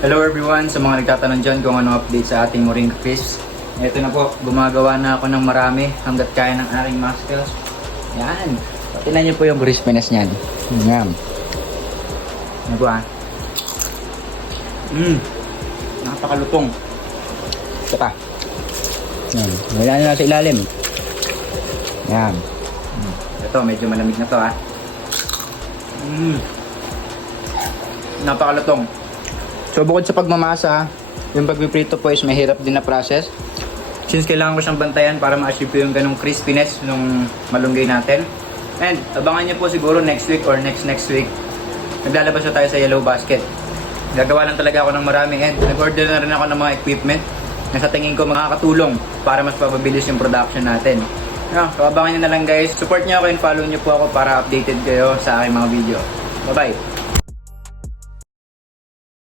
Hello everyone, sa mga nagtatanong dyan kung ano update sa ating Moringa Crisps. Ito na po, gumagawa na ako ng marami hanggat kaya ng aking muscles. Yan, patinan niyo po yung crispiness niyan. Yan. Ano po ah? Napakalutong. Ito pa. Yan, wala na sa ilalim. Yan. Ito, medyo malamig na to ah. Napakalutong. So bukod sa pagmamasa, yung pagpiprito po is mahirap din na process. Since kailangan ko siyang bantayan para ma-achieve yung ganong crispiness nung malunggay natin. And abangan niyo po siguro next week or next week. Naglalabas na tayo sa Yellow Basket. Gagawa lang talaga ako ng marami and nag-order na rin ako ng mga equipment na sa tingin ko makakatulong para mas mapabilis yung production natin. So abangan niyo na lang guys. Support niyo ako and follow niyo po ako para updated kayo sa aking mga video. Bye-bye!